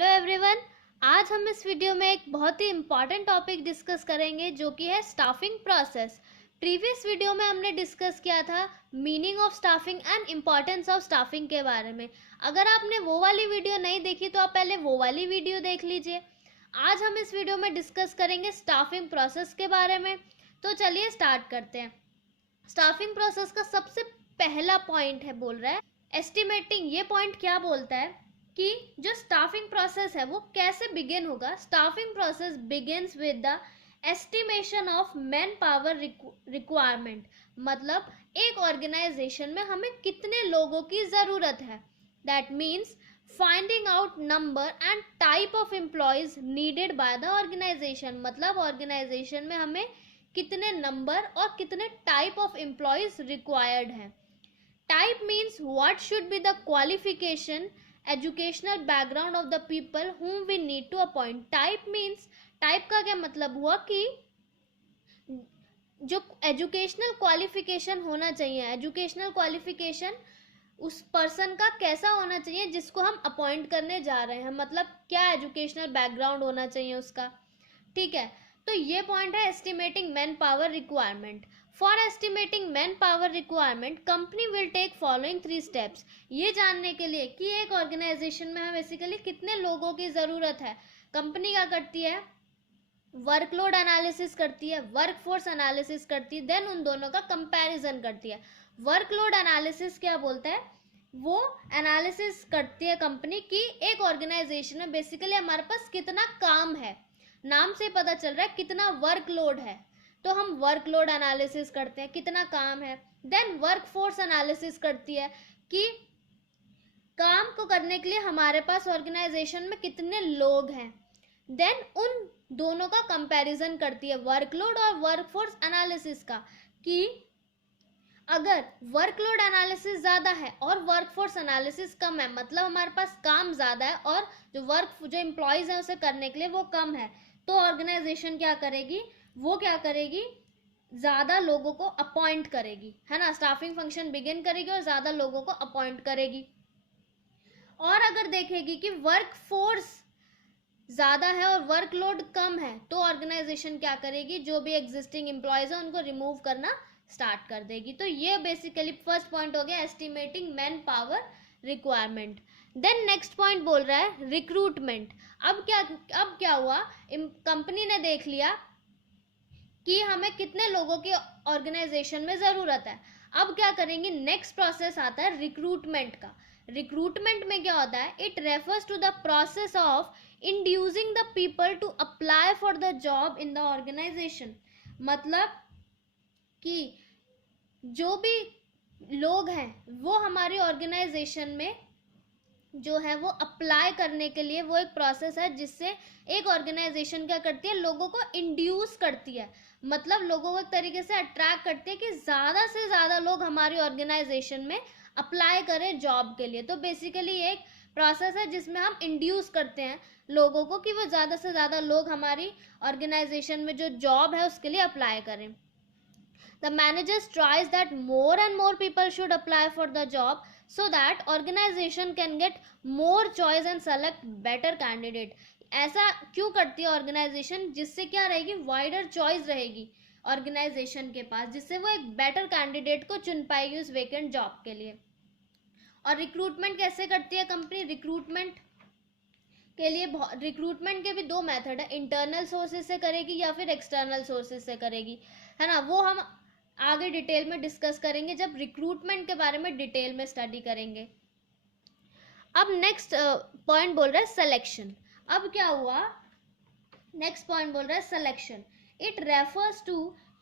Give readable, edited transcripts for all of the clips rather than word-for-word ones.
Hello everyone. आज हम इस वीडियो में एक बहुत ही इम्पॉर्टेंट टॉपिक डिस्कस करेंगे जो कि है स्टाफिंग प्रोसेस। प्रीवियस वीडियो में हमने डिस्कस किया था meaning of staffing and importance of staffing के बारे में। अगर आपने वो वाली वीडियो नहीं देखी तो आप पहले वो वाली वीडियो देख लीजिए। आज हम इस वीडियो में डिस्कस करेंगे स्टाफिंग प्रोसेस के बारे में। तो चलिए स्टार्ट करते हैं। स्टाफिंग प्रोसेस का सबसे पहला पॉइंट है, बोल रहा है एस्टिमेटिंग। ये पॉइंट क्या बोलता है कि जो स्टाफिंग प्रोसेस है वो कैसे बिगिन होगा। Staffing process begins with the estimation of man power requirement. मतलब एक ऑर्गेनाइजेशन में हमें कितने लोगों की ज़रूरत है। That means finding out number and type of employees needed by the organisation. मतलब ऑर्गेनाइजेशन में हमें कितने नंबर और कितने टाइप ऑफ एम्प्लॉयज रिक्वायर्ड हैं। Type means what should be the qualification educational background of the people whom we need to appoint। Type means, type का क्या मतलब हुआ कि जो एजुकेशनल क्वालिफिकेशन होना चाहिए, एजुकेशनल क्वालिफिकेशन उस पर्सन का कैसा होना चाहिए जिसको हम अपॉइंट करने जा रहे हैं। मतलब क्या एजुकेशनल बैकग्राउंड होना चाहिए उसका। ठीक है, तो ये पॉइंट है estimating man power requirement. For estimating man power requirement company will take following 3 steps. ये जानने के लिए कि एक ऑर्गेनाइजेशन में हमें बेसिकली कितने लोगों की ज़रूरत है, कंपनी क्या करती है, वर्कलोड एनालिसिस करती है, वर्कफोर्स एनालिसिस करती है, देन उन दोनों का कंपैरिजन करती है। वर्कलोड एनालिसिस क्या बोलता है, वो एनालिसिस करती है कंपनी की एक ऑर्गेनाइजेशन में बेसिकली हमारे पास कितना काम है। नाम से पता चल रहा है कितना वर्कलोड है, तो हम वर्कलोड एनालिसिस करते हैं, कितना काम है। देन वर्कफोर्स एनालिसिस करती है कि काम को करने के लिए हमारे पास ऑर्गेनाइजेशन में कितने लोग हैं। देन उन दोनों का कंपैरिजन करती है, वर्कलोड और वर्कफोर्स एनालिसिस का, कि अगर वर्कलोड एनालिसिस ज़्यादा है और वर्कफोर्स एनालिसिस कम है, मतलब हमारे पास काम ज़्यादा है और जो एम्प्लॉयज़ हैं उसे करने के लिए वो कम है, तो ऑर्गेनाइजेशन क्या करेगी, वो क्या करेगी, ज़्यादा लोगों को अपॉइंट करेगी, है ना। स्टाफिंग फंक्शन बिगिन करेगी और ज़्यादा लोगों को अपॉइंट करेगी। और अगर देखेगी कि वर्क फोर्स ज़्यादा है और वर्कलोड कम है, तो ऑर्गेनाइजेशन क्या करेगी, जो भी एग्जिस्टिंग एम्प्लॉयज़ हैं उनको रिमूव करना स्टार्ट कर देगी। तो ये बेसिकली फर्स्ट पॉइंट हो गया estimating man power requirement. Then next point बोल रहा है रिक्रूटमेंट। अब क्या हुआ, कंपनी ने देख लिया कि हमें कितने लोगों की ऑर्गेनाइजेशन में ज़रूरत है। अब क्या करेंगे, नेक्स्ट प्रोसेस आता है रिक्रूटमेंट का। रिक्रूटमेंट में क्या होता है, it refers to the process of inducing the people to apply for the job in the organisation. मतलब कि जो भी लोग हैं वो हमारी ऑर्गेनाइजेशन में जो है वो अप्लाई करने के लिए, वो एक प्रोसेस है जिससे एक ऑर्गेनाइजेशन क्या करती है, लोगों को इंड्यूस करती है। मतलब लोगों को एक तरीके से अट्रैक्ट करती है कि ज़्यादा से ज़्यादा लोग हमारी ऑर्गेनाइजेशन में अप्लाई करें जॉब के लिए। तो बेसिकली एक प्रोसेस है जिसमें हम इंड्यूस करते हैं लोगों को कि वो ज़्यादा से ज़्यादा लोग हमारी ऑर्गेनाइजेशन में जो जॉब है उसके लिए अप्लाई करें। The managers tries that more and more people should apply for the job so that organization can get more choice and select better candidate। ऐसा क्यों करती है ऑर्गेनाइजेशन, जिससे क्या रहेगी, वाइडर चॉइस रहेगी ऑर्गेनाइजेशन के पास, जिससे वो एक बेटर कैंडिडेट को चुन पाएगी उस वेकेंट जॉब के लिए। और रिक्रूटमेंट कैसे करती है कंपनी, रिक्रूटमेंट के भी 2 मेथड है, इंटरनल सोर्सेज से करेगी या फिर एक्सटर्नल सोर्सेज से करेगी, है ना। वो हम आगे डिटेल में डिस्कस करेंगे जब रिक्रूटमेंट के बारे में डिटेल में स्टडी करेंगे। अब नेक्स्ट पॉइंट बोल रहा है सिलेक्शन। अब क्या हुआ, नेक्स्ट पॉइंट बोल रहा है selection. It refers to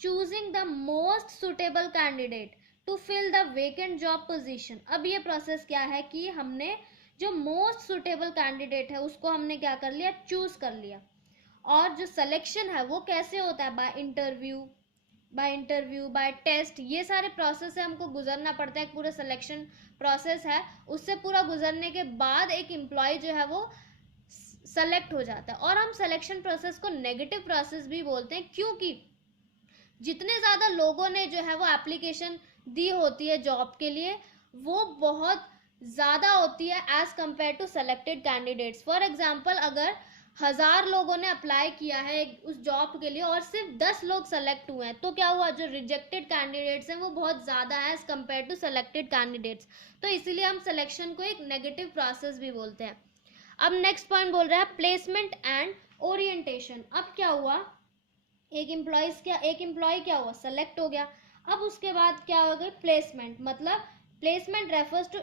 choosing the most suitable candidate to fill the vacant job position. अब ये प्रोसेस क्या है कि हमने जो मोस्ट सुटेबल कैंडिडेट है उसको हमने क्या कर लिया, चूज कर लिया। और जो सिलेक्शन है वो कैसे होता है, बाय टेस्ट, ये सारे प्रोसेस से हमको गुजरना पड़ता है। पूरा सिलेक्शन प्रोसेस है, उससे पूरा गुजरने के बाद एक एम्प्लॉय जो है वो सेलेक्ट हो जाता है। और हम सिलेक्शन प्रोसेस को नेगेटिव प्रोसेस भी बोलते हैं, क्योंकि जितने ज़्यादा लोगों ने जो है वो एप्लीकेशन दी होती है जॉब के लिए, वो बहुत ज़्यादा होती है as compare to selected candidates. For example, अगर 1000 लोगों ने अप्लाई किया है उस जॉब के लिए और सिर्फ 10 लोग सेलेक्ट हुए हैं, तो क्या हुआ, जो रिजेक्टेड कैंडिडेट्स हैं वो बहुत ज़्यादा है as compare to selected candidates. तो इसीलिए हम सिलेक्शन को एक नेगेटिव प्रोसेस भी बोलते हैं। अब नेक्स्ट पॉइंट बोल रहा है प्लेसमेंट एंड ओरिएंटेशन। अब क्या हुआ, एक एम्प्लॉय क्या हुआ, सेलेक्ट हो गया। अब उसके बाद क्या हो गया, प्लेसमेंट। मतलब placement refers to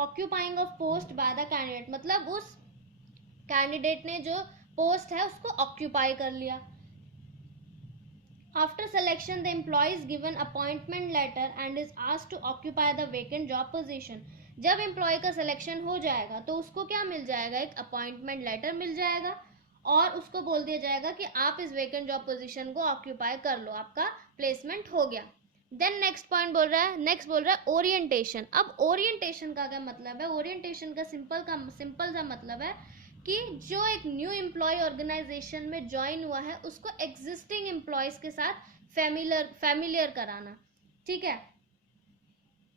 occupying of post by the candidate, मतलब उस कैंडिडेट ने जो पोस्ट है उसको ऑक्यूपाई कर लिया। After selection the employee is given appointment letter and is asked to occupy the vacant job position. जब एम्प्लॉय का सिलेक्शन हो जाएगा तो उसको क्या मिल जाएगा, एक अपॉइंटमेंट लेटर मिल जाएगा और उसको बोल दिया जाएगा कि आप इस वेकेंट जॉब पोजीशन को ऑक्यूपाई कर लो, आपका प्लेसमेंट हो गया। देन नेक्स्ट पॉइंट बोल रहा है ओरिएंटेशन। अब ओरिएंटेशन का क्या मतलब है, ओरिएंटेशन का सिंपल सा मतलब है कि जो एक न्यू एम्प्लॉय ऑर्गेनाइजेशन में ज्वाइन हुआ है उसको एग्जिस्टिंग एम्प्लॉयज के साथ फैमिलियर कराना, ठीक है।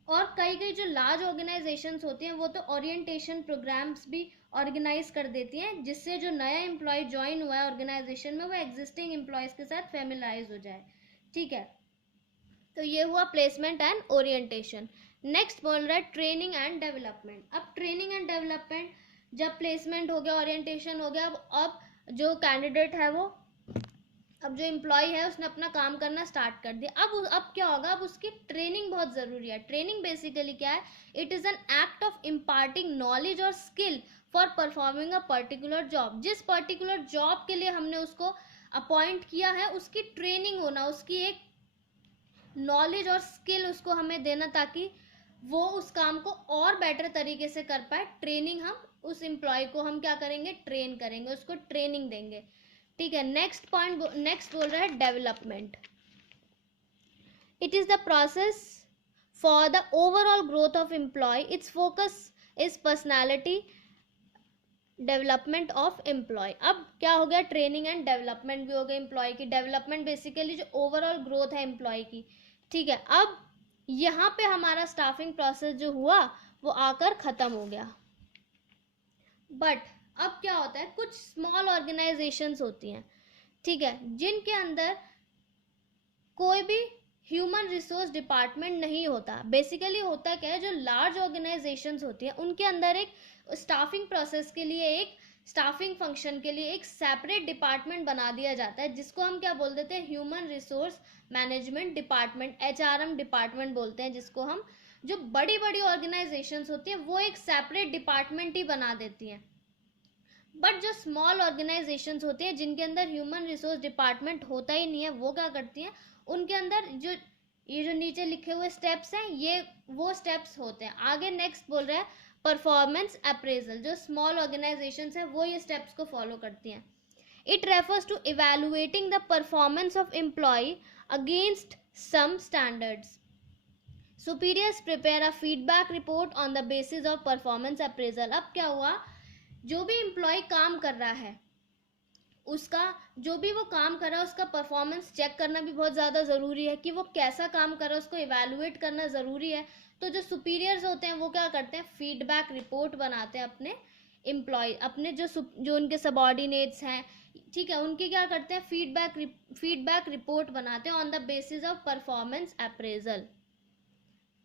और कई जो लार्ज ऑर्गेनाइजेशंस होती हैं वो तो ओरिएंटेशन प्रोग्राम्स भी ऑर्गेनाइज कर देती हैं, जिससे जो नया एम्प्लॉय ज्वाइन हुआ है ऑर्गेनाइजेशन में वो एग्जिस्टिंग एम्प्लॉयज के साथ फैमिलाइज हो जाए, ठीक है। तो ये हुआ प्लेसमेंट एंड ओरिएंटेशन। नेक्स्ट बोल रहा है ट्रेनिंग एंड डेवलपमेंट। अब ट्रेनिंग एंड डेवलपमेंट, जब प्लेसमेंट हो गया, ओरिएंटेशन हो गया, अब जो कैंडिडेट है वो, अब जो एम्प्लॉय है उसने अपना काम करना स्टार्ट कर दिया। अब क्या होगा, अब उसकी ट्रेनिंग बहुत ज़रूरी है। ट्रेनिंग बेसिकली क्या है, it is an act of imparting knowledge और skill for performing a particular job. जिस पर्टिकुलर जॉब के लिए हमने उसको अपॉइंट किया है उसकी ट्रेनिंग होना, उसकी एक नॉलेज और स्किल उसको हमें देना ताकि वो उस काम को और बेटर तरीके से कर पाए। ट्रेनिंग, हम उस एम्प्लॉय को हम क्या करेंगे, ट्रेन करेंगे, उसको ट्रेनिंग देंगे, ठीक है। नेक्स्ट बोल रहा है development. It is the process for the overall growth of employee, its focus is personality development of employee. अब क्या हो गया, ट्रेनिंग एंड डेवलपमेंट भी हो गया एम्प्लॉय की। डेवलपमेंट बेसिकली जो ओवरऑल ग्रोथ है एम्प्लॉय की, ठीक है। अब यहाँ पे हमारा स्टाफिंग प्रोसेस जो हुआ वो आकर ख़त्म हो गया। बट अब क्या होता है, कुछ स्मॉल ऑर्गेनाइजेशंस होती हैं, ठीक है, जिनके अंदर कोई भी ह्यूमन रिसोर्स डिपार्टमेंट नहीं होता। बेसिकली होता क्या है, जो लार्ज ऑर्गेनाइजेशंस होती हैं उनके अंदर एक स्टाफिंग प्रोसेस के लिए, एक स्टाफिंग फंक्शन के लिए एक सेपरेट डिपार्टमेंट बना दिया जाता है, जिसको हम क्या बोल देते हैं, human resource management department, HRM department बोलते हैं जिसको हम। जो बड़ी बड़ी ऑर्गेनाइजेशंस होती हैं वो एक सेपरेट डिपार्टमेंट ही बना देती हैं। बट जो स्मॉल ऑर्गेनाइजेशंस होती हैं जिनके अंदर ह्यूमन रिसोर्स डिपार्टमेंट होता ही नहीं है, वो क्या करती हैं, उनके अंदर ये जो नीचे लिखे हुए स्टेप्स हैं ये वो स्टेप्स होते हैं। आगे नेक्स्ट बोल रहा है परफॉर्मेंस अप्रेजल। जो स्मॉल ऑर्गेनाइजेशंस हैं वो ये स्टेप्स को फॉलो करती हैं। It refers to evaluating the performance of employee against some standards. Superiors prepare a feedback report on the basis of performance appraisal. अब क्या हुआ, जो भी एम्प्लॉय काम कर रहा है उसका, जो भी वो काम कर रहा है उसका परफॉर्मेंस चेक करना भी बहुत ज़्यादा ज़रूरी है कि वो कैसा काम कर रहा है, उसको इवेलुएट करना ज़रूरी है। तो जो सुपीरियर्स होते हैं वो क्या करते हैं, फीडबैक रिपोर्ट बनाते हैं अपने एम्प्लॉय, अपने जो उनके सबॉर्डिनेट्स हैं, ठीक है, उनकी क्या करते हैं, फीडबैक रिपोर्ट बनाते हैं on the basis of performance appraisal.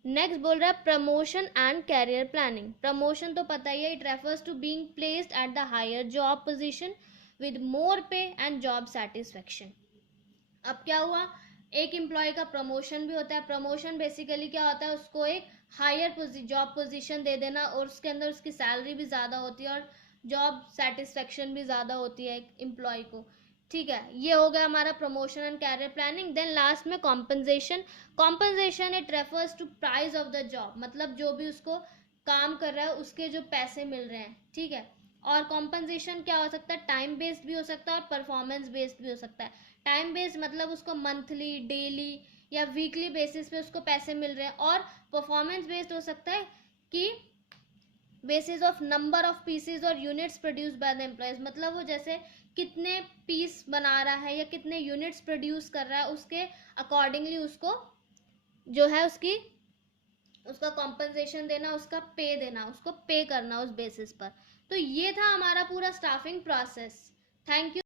Next बोल रहा है promotion and career planning. Promotion तो पता ही है, it refers to being placed at the higher job position with more pay and job satisfaction. अब क्या हुआ, एक एम्प्लॉय का प्रमोशन भी होता है। प्रमोशन बेसिकली क्या होता है, उसको एक हायर जॉब पोजीशन दे देना और उसके अंदर उसकी सैलरी भी ज़्यादा होती है और जॉब सेटिस्फेक्शन भी ज़्यादा होती है एक एम्प्लॉय को, ठीक है। ये हो गया हमारा promotion and career planning. Then last में compensation. Compensation it refers to price of the job, मतलब जो भी उसको काम कर रहा है उसके जो पैसे मिल रहे हैं, ठीक है। और कॉम्पनसेशन क्या हो सकता है, टाइम बेस्ड भी हो सकता है और परफॉर्मेंस बेस्ड भी हो सकता है। टाइम बेस्ड मतलब उसको मंथली, डेली या वीकली बेसिस पे उसको पैसे मिल रहे हैं, और परफॉर्मेंस बेस्ड हो सकता है कि basis of number of pieces और units produce by the employees, मतलब वो जैसे कितने पीस बना रहा है या कितने यूनिट्स प्रोड्यूस कर रहा है उसके अकॉर्डिंगली उसको जो है उसकी उसका कॉम्पनसेशन देना, उसका पे देना, उसको पे करना उस बेसिस पर। तो ये था हमारा पूरा स्टाफिंग प्रोसेस। Thank you.